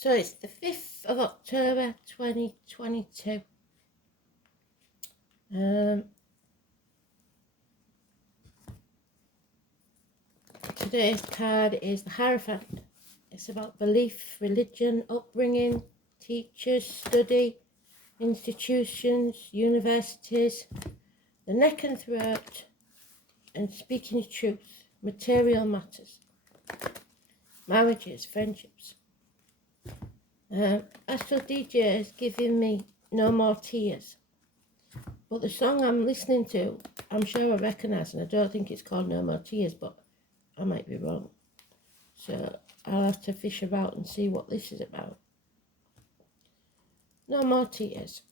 So it's the 5th of October 2022. Today's card is the Hierophant. It's about belief, religion, upbringing, teachers, study, institutions, universities, the neck and throat, and speaking the truth, material matters, marriages, friendships. Astro DJ is giving me No More Tears. But the song I'm listening to, I'm sure I recognise, and I don't think it's called No More Tears, but I might be wrong. So I'll have to fish about and see what this is about. No More Tears.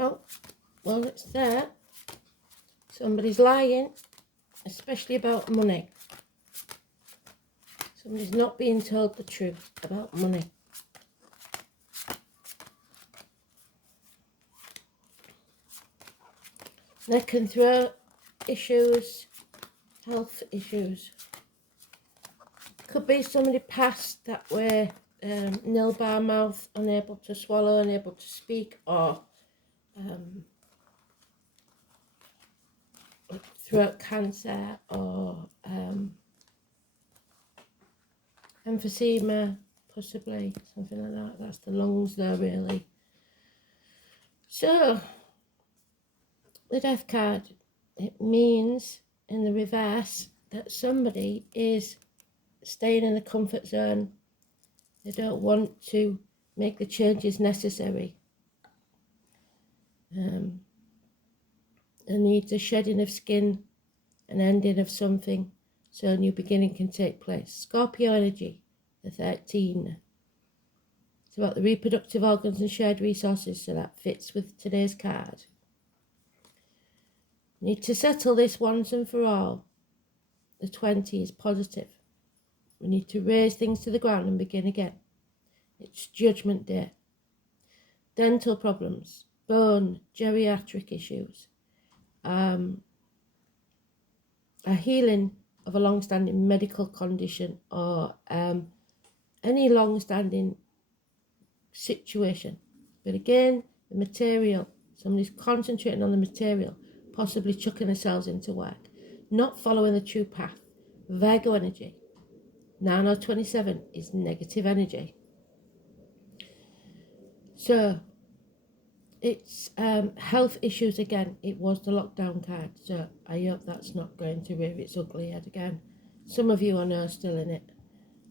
Oh, well, it's there. Somebody's lying, especially about money. Somebody's not being told the truth about money. Neck and throat issues, health issues. Could be somebody passed that way, nil bar mouth, unable to swallow, unable to speak, or throat cancer, or emphysema, possibly, something like that. That's the lungs though, really. So, the death card, it means in the reverse that somebody is staying in the comfort zone. They don't want to make the changes necessary. There needs a shedding of skin, an ending of something, so a new beginning can take place. Scorpio energy, the 13. It's about the reproductive organs and shared resources, so that fits with today's card. Need to settle this once and for all. The 20 is positive. We need to raise things to the ground and begin again. It's Judgment Day. Dental problems, bone, geriatric issues, a healing of a long-standing medical condition, or any long-standing situation. But again, the material, somebody's concentrating on the material, possibly chucking themselves into work, not following the true path. Virgo energy. 9 or 27 is negative energy. So it's health issues again. It was the lockdown card, so I hope that's not going to rear its ugly head again. Some of you I know are still in it.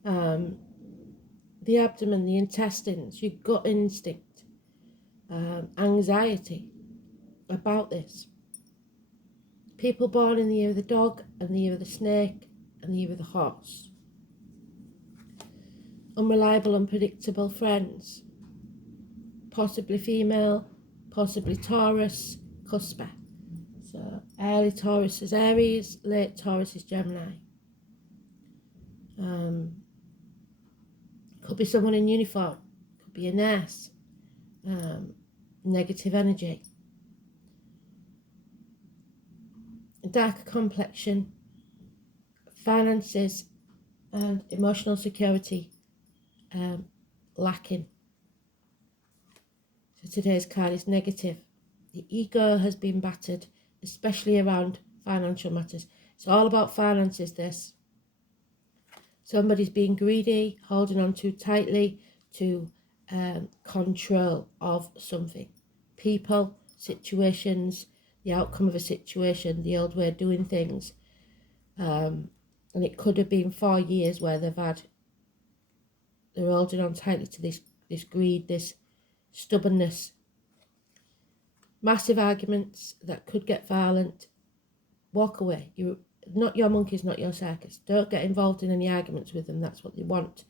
The abdomen, the intestines, your gut instinct, anxiety about this. People born in the year of the dog and the year of the snake and the year of the horse. Unreliable, unpredictable friends. Possibly female, possibly Taurus, cusper. So early Taurus is Aries, late Taurus is Gemini. Could be someone in uniform, could be a nurse. Negative energy. Darker complexion, finances, and emotional security lacking. So today's card is negative. The ego has been battered, especially around financial matters. It's all about finances, this. Somebody's being greedy, holding on too tightly to control of something. People, situations, the outcome of a situation, the old way of doing things. And it could have been 4 years where they're holding on tightly to this greed, this stubbornness. Massive arguments that could get violent. Walk away. Not your monkeys, not your circus. Don't get involved in any arguments with them. That's what they want.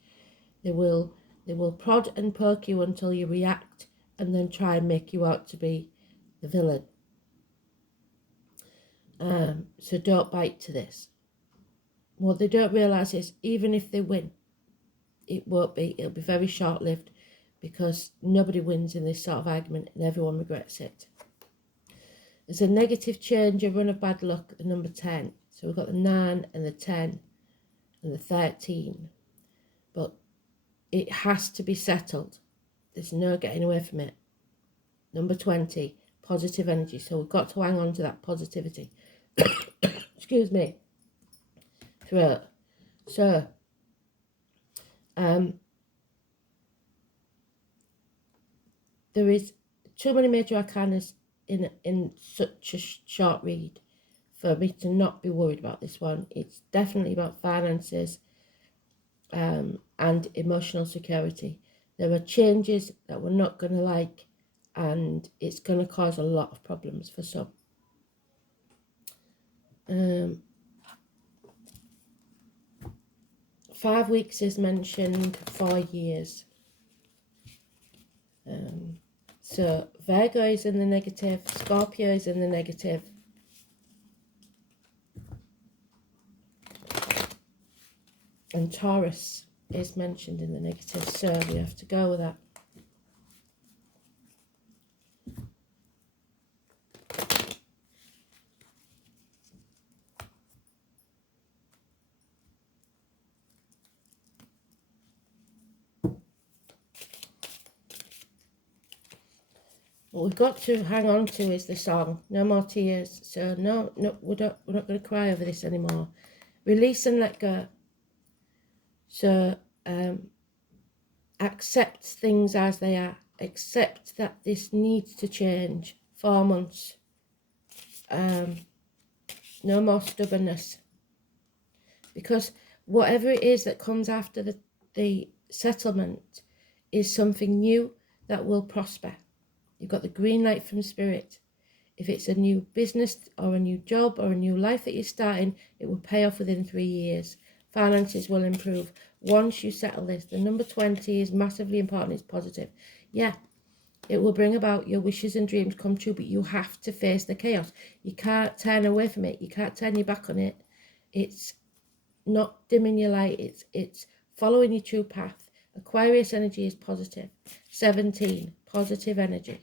They will prod and poke you until you react, and then try and make you out to be the villain. So don't bite to this. What they don't realise is, even if they win, it'll be very short-lived, because nobody wins in this sort of argument and everyone regrets it. There's a negative change, a run of bad luck, the number 10. So we've got the 9 and the 10 and the 13. But it has to be settled. There's no getting away from it. Number 20, positive energy. So we've got to hang on to that positivity. Excuse me. Throat. So, there is too many major arcanas in such a short read for me to not be worried about this one. It's definitely about finances and emotional security. There are changes that we're not going to like, and it's going to cause a lot of problems for some. 5 weeks is mentioned, 4 years. So Virgo is in the negative, Scorpio is in the negative. And Taurus is mentioned in the negative, so we have to go with that. What we've got to hang on to is the song, No More Tears. So no, we're not going to cry over this anymore. Release and let go. So accept things as they are. Accept that this needs to change. 4 months. No more stubbornness. Because whatever it is that comes after the settlement is something new that will prosper. You've got the green light from Spirit. If it's a new business or a new job or a new life that you're starting, it will pay off within 3 years. Finances will improve once you settle this. The number 20 is massively important. It's positive. Yeah, it will bring about your wishes and dreams come true, but you have to face the chaos. You can't turn away from it. You can't turn your back on it. It's not dimming your light. It's following your true path. Aquarius energy is positive. 17, positive energy.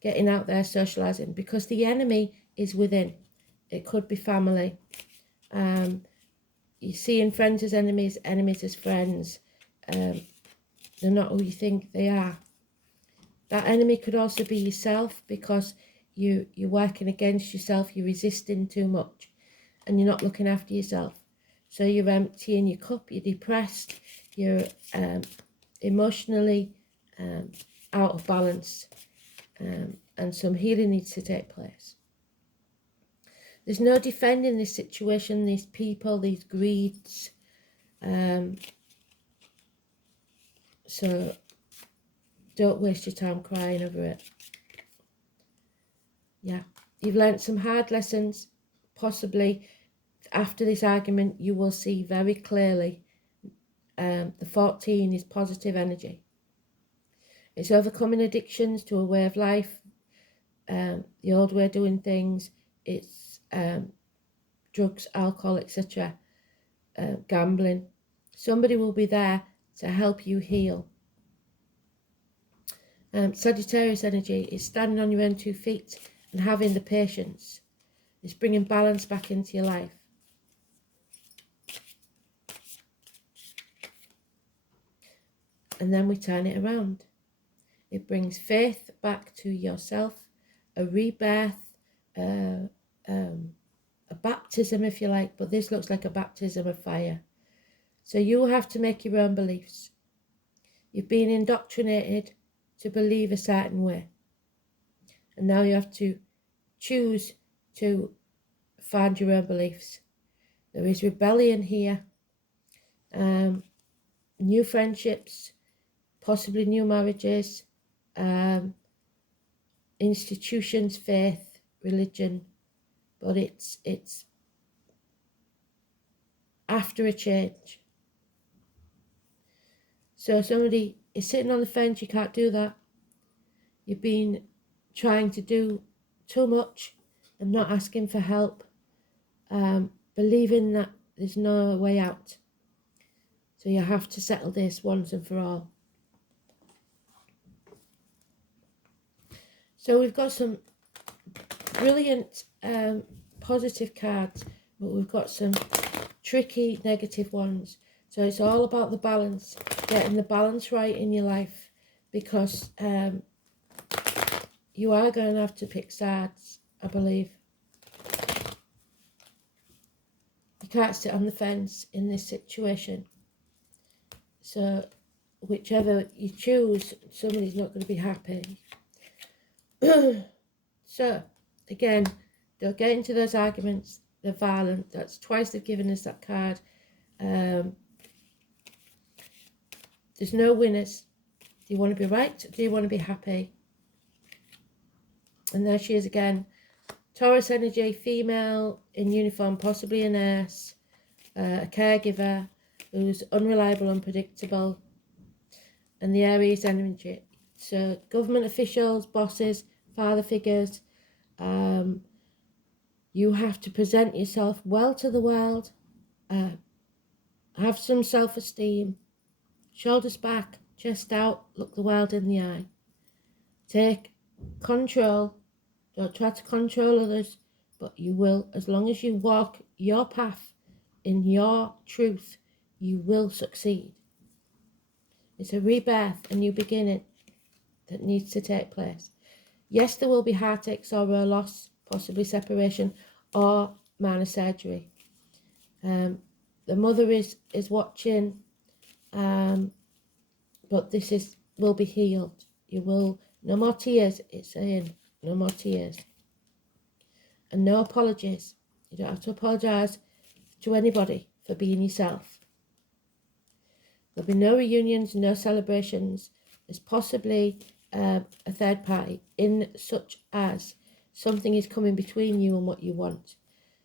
Getting out there, socializing, because the enemy is within. It could be family. You're seeing friends as enemies, enemies as friends. They're not who you think they are. That enemy could also be yourself, because you're working against yourself. You're resisting too much, and you're not looking after yourself. So you're emptying your cup. You're depressed. You're emotionally out of balance. And some healing needs to take place. There's no defending this situation, these people, these greeds. So don't waste your time crying over it. Yeah, you've learnt some hard lessons. Possibly after this argument, you will see very clearly. The 14 is positive energy. It's overcoming addictions to a way of life, the old way of doing things. It's drugs, alcohol, etc., gambling. Somebody will be there to help you heal. Sagittarius energy is standing on your own 2 feet and having the patience. It's bringing balance back into your life. and then we turn it around. It brings faith back to yourself, a rebirth, a baptism, if you like, but this looks like a baptism of fire. So you have to make your own beliefs. You've been indoctrinated to believe a certain way, and now you have to choose to find your own beliefs. There is rebellion here, new friendships, possibly new marriages, institutions, faith, religion, but it's after a change. So somebody is sitting on the fence, you can't do that. You've been trying to do too much and not asking for help, believing that there's no way out. So you have to settle this once and for all. So we've got some brilliant positive cards, but we've got some tricky negative ones. So it's all about the balance, getting the balance right in your life, because you are going to have to pick sides, I believe. You can't sit on the fence in this situation. So whichever you choose, somebody's not going to be happy. So again, don't get into those arguments. They're violent. That's twice they've given us that card. There's no winners. Do you want to be right? Do you want to be happy? And there she is again. Taurus energy, female in uniform, possibly a nurse, a caregiver who's unreliable, unpredictable. And the Aries energy. So government officials, bosses, father figures. You have to present yourself well to the world. Have some self-esteem. Shoulders back, chest out, look the world in the eye. Take control. Don't try to control others, but you will, as long as you walk your path in your truth, you will succeed. It's a rebirth, a new beginning that needs to take place. Yes, there will be heartaches or a loss, possibly separation or minor surgery. The mother is watching, but this will be healed. You will, no more tears, it's saying, no more tears. And no apologies. You don't have to apologise to anybody for being yourself. There'll be no reunions, no celebrations. There's possibly a third party, in such as something is coming between you and what you want.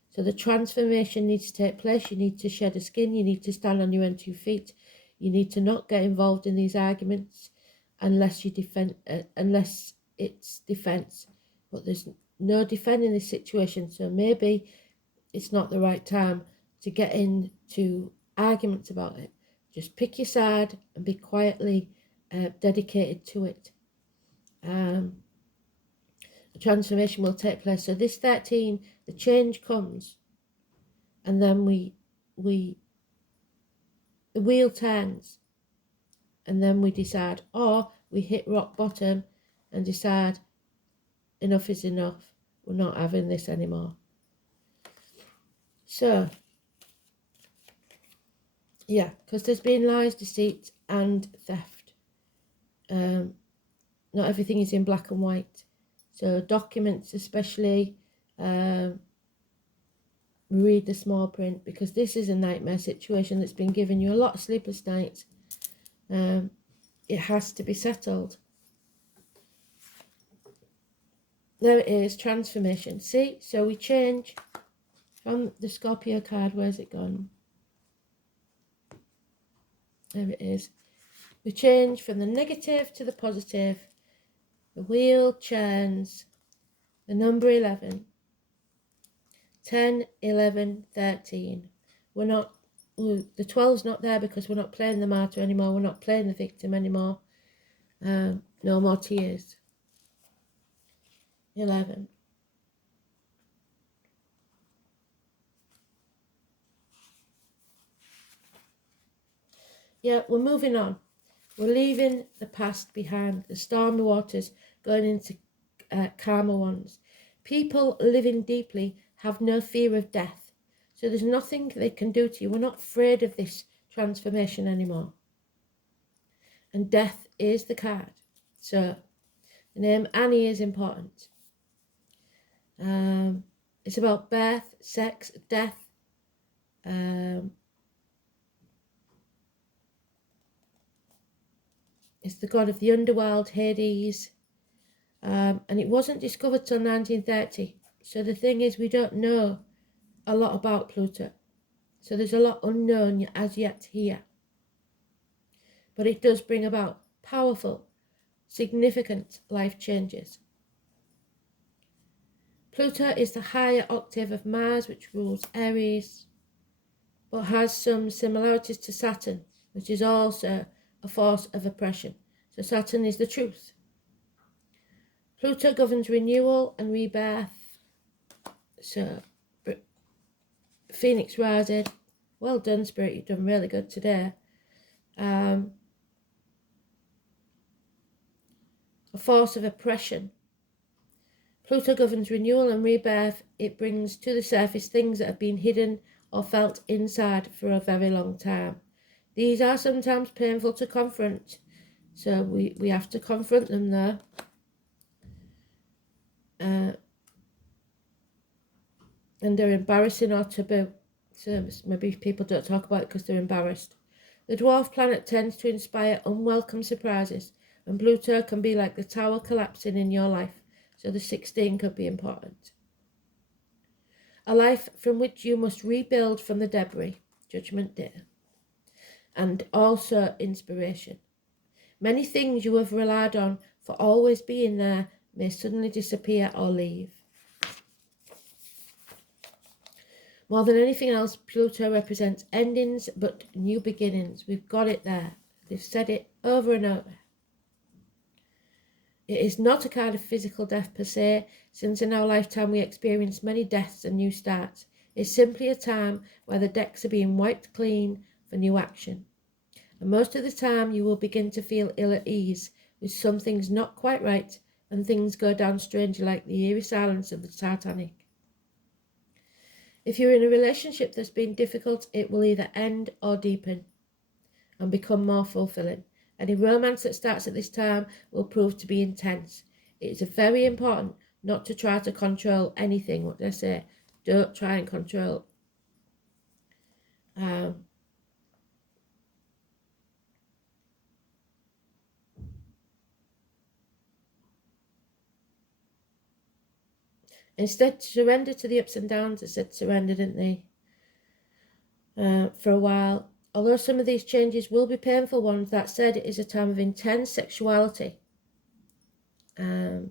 So the transformation needs to take place. You need to shed a skin. You need to stand on your own 2 feet. You need to not get involved in these arguments unless you defend, unless it's defence. But there's no defending this situation. So maybe it's not the right time to get into arguments about it. Just pick your side and be quietly dedicated to it. The transformation will take place. So this 13, the change comes, and then the wheel turns, and then we decide, or we hit rock bottom and decide enough is enough. We're not having this anymore. So yeah, because there's been lies, deceit and theft. Not everything is in black and white. So documents especially, read the small print, because this is a nightmare situation that's been giving you a lot of sleepless nights. It has to be settled. There it is, transformation. See, so we change from the Scorpio card. Where's it gone? There it is. We change from the negative to the positive. The wheel churns. The number 11. 10, 11, 13. We're not, the 12's not there because we're not playing the martyr anymore. We're not playing the victim anymore. No more tears. 11. Yeah, we're moving on. We're leaving the past behind, the stormy waters, going into calmer ones. People living deeply have no fear of death. So there's nothing they can do to you. We're not afraid of this transformation anymore. And death is the card. So the name Annie is important. It's about birth, sex, death. It's the god of the underworld, Hades. And it wasn't discovered till 1930. So the thing is, we don't know a lot about Pluto. So there's a lot unknown as yet here. But it does bring about powerful, significant life changes. Pluto is the higher octave of Mars, which rules Aries, but has some similarities to Saturn, which is also a force of oppression. So Saturn is the truth. Pluto governs renewal and rebirth. So Phoenix rising. Well done, Spirit, you've done really good today. A force of oppression. Pluto governs renewal and rebirth. It brings to the surface things that have been hidden or felt inside for a very long time. These are sometimes painful to confront, so we have to confront them though. And they're embarrassing or taboo, so maybe people don't talk about it because they're embarrassed. The dwarf planet tends to inspire unwelcome surprises, and Pluto can be like the tower collapsing in your life, so the 16 could be important. A life from which you must rebuild from the debris, Judgment Day, and also inspiration. Many things you have relied on for always being there may suddenly disappear or leave. More than anything else, Pluto represents endings but new beginnings. We've got it there. They've said it over and over. It is not a kind of physical death per se, since in our lifetime we experience many deaths and new starts. It's simply a time where the decks are being wiped clean for new action. And most of the time you will begin to feel ill at ease with some things not quite right and things go down strangely like the eerie silence of the Titanic. If you're in a relationship that's been difficult, it will either end or deepen and become more fulfilling. Any romance that starts at this time will prove to be intense. It is very important not to try to control anything. What did I say? Don't try and control. Instead, surrender to the ups and downs. I said surrender, didn't they? For a while. Although some of these changes will be painful ones, that said, it is a time of intense sexuality. In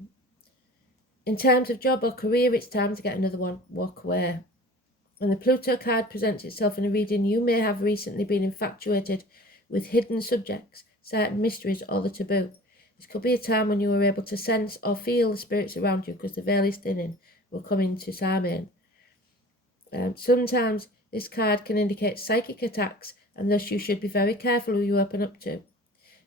terms of job or career, it's time to get another one. Walk away. When the Pluto card presents itself in a reading, you may have recently been infatuated with hidden subjects, certain mysteries, or the taboo. This could be a time when you are able to sense or feel the spirits around you because the veil is thinning. We're coming to Samhain. Sometimes this card can indicate psychic attacks, and thus you should be very careful who you open up to.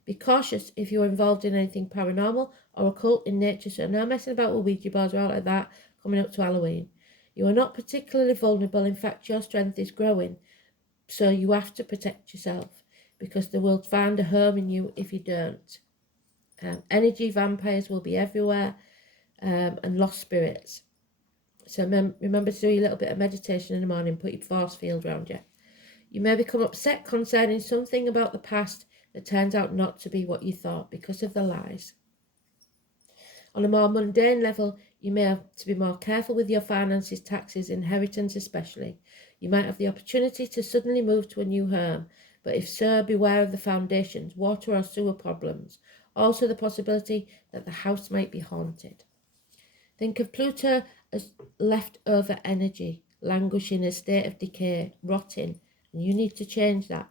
Be cautious if you are involved in anything paranormal or occult in nature, so no messing about with Ouija boards or out like that coming up to Halloween. You are not particularly vulnerable. In fact, your strength is growing, so you have to protect yourself because they will find a home in you if you don't. Energy vampires will be everywhere, and lost spirits. So remember to do a little bit of meditation in the morning, put your force field around you. You may become upset concerning something about the past that turns out not to be what you thought because of the lies. On a more mundane level, you may have to be more careful with your finances, taxes, inheritance especially. You might have the opportunity to suddenly move to a new home, but if so, beware of the foundations, water or sewer problems. Also the possibility that the house might be haunted. Think of Pluto as leftover energy, languishing in a state of decay, rotting, and you need to change that.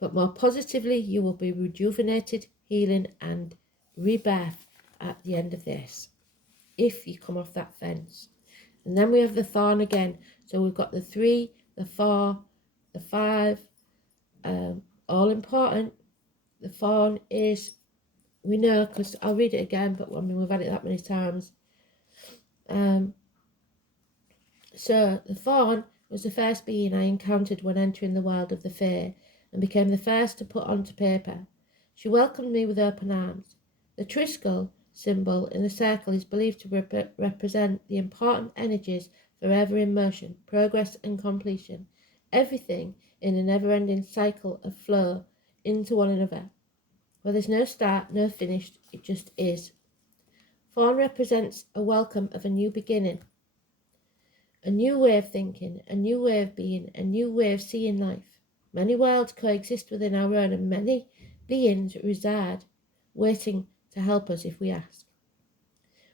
But more positively, you will be rejuvenated, healing, and rebirth at the end of this, if you come off that fence. And then we have the thorn again. So we've got the 3, the 4, the 5, all important. the fawn is, we know, because I'll read it again, but I mean, we've had it that many times. So the fawn was the first being I encountered when entering the world of the fae, and became the first to put onto paper. She welcomed me with open arms. The triskel symbol in the circle is believed to represent the important energies forever in motion, progress and completion, everything in a never-ending cycle of flow into one another, where there's no start, no finish, it just is. Fawn represents a welcome of a new beginning, a new way of thinking, a new way of being, a new way of seeing life. Many worlds coexist within our own, and many beings reside, waiting to help us if we ask.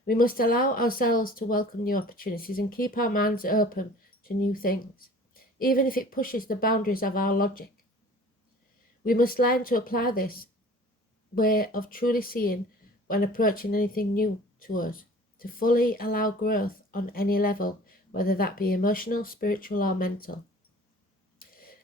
We must allow ourselves to welcome new opportunities and keep our minds open to new things, even if it pushes the boundaries of our logic. We must learn to apply this way of truly seeing when approaching anything new to us, to fully allow growth on any level, whether that be emotional, spiritual, or mental.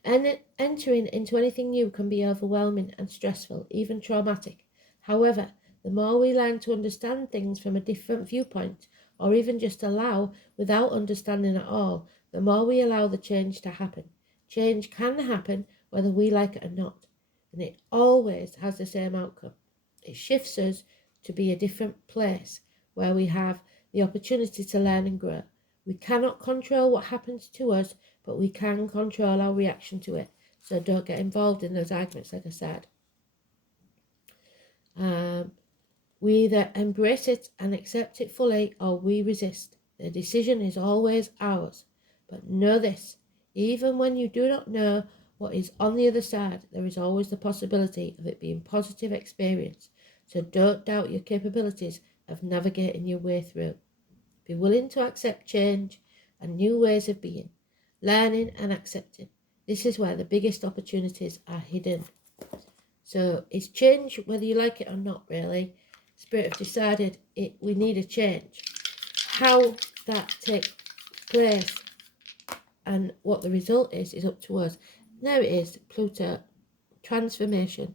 And entering into anything new can be overwhelming and stressful, even traumatic. However, the more we learn to understand things from a different viewpoint, or even just allow without understanding at all, the more we allow the change to happen. Change can happen whether we like it or not, and it always has the same outcome. It shifts us to be a different place where we have the opportunity to learn and grow. We cannot control what happens to us, but we can control our reaction to it. So don't get involved in those arguments, like I said. We either embrace it and accept it fully, or we resist. The decision is always ours. But know this, even when you do not know what is on the other side, there is always the possibility of it being a positive experience. So don't doubt your capabilities of navigating your way through. Be willing to accept change and new ways of being, learning and accepting. This is where the biggest opportunities are hidden. So it's change whether you like it or not, really. Spirit have decided we need a change. How that takes place and what the result is up to us. There it is, Pluto, transformation.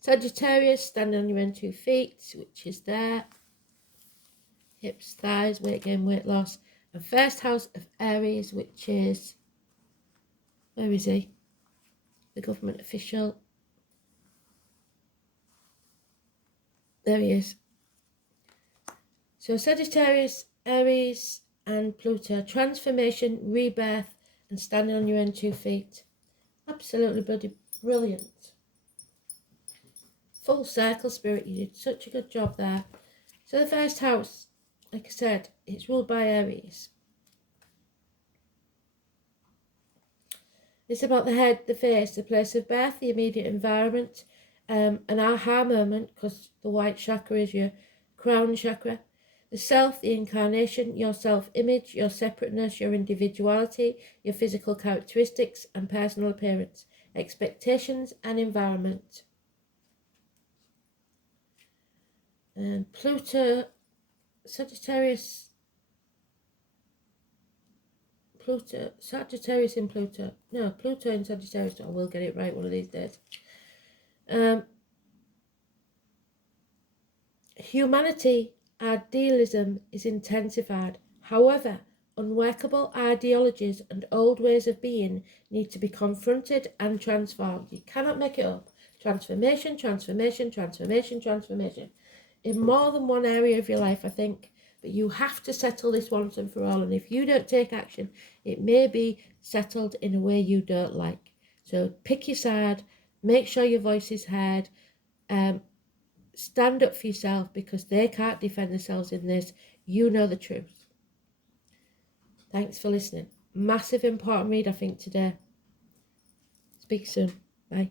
Sagittarius, standing on your own 2 feet, which is there. Hips, thighs, weight gain, weight loss. And first house of Aries, which is, where is he? The government official. There he is. So Sagittarius, Aries, and Pluto, transformation, rebirth, and standing on your own 2 feet. Absolutely bloody brilliant. Full circle, Spirit, you did such a good job there. So the first house, like I said, it's ruled by Aries. It's about the head, the face, the place of birth, the immediate environment, an aha moment, because the white chakra is your crown chakra. The self, the incarnation, your self-image, your separateness, your individuality, your physical characteristics and personal appearance, expectations and environment. And Pluto, Sagittarius in Pluto. No, Pluto in Sagittarius. I will get it right one of these days. Humanity, idealism is intensified. However, unworkable ideologies and old ways of being need to be confronted and transformed. You cannot make it up. Transformation, transformation, transformation, transformation. In more than one area of your life, I think. But you have to settle this once and for all. And if you don't take action, it may be settled in a way you don't like. So pick your side. Make sure your voice is heard. Stand up for yourself, because they can't defend themselves in this. You know the truth. Thanks for listening. Massive important read, I think, today. Speak soon. Bye.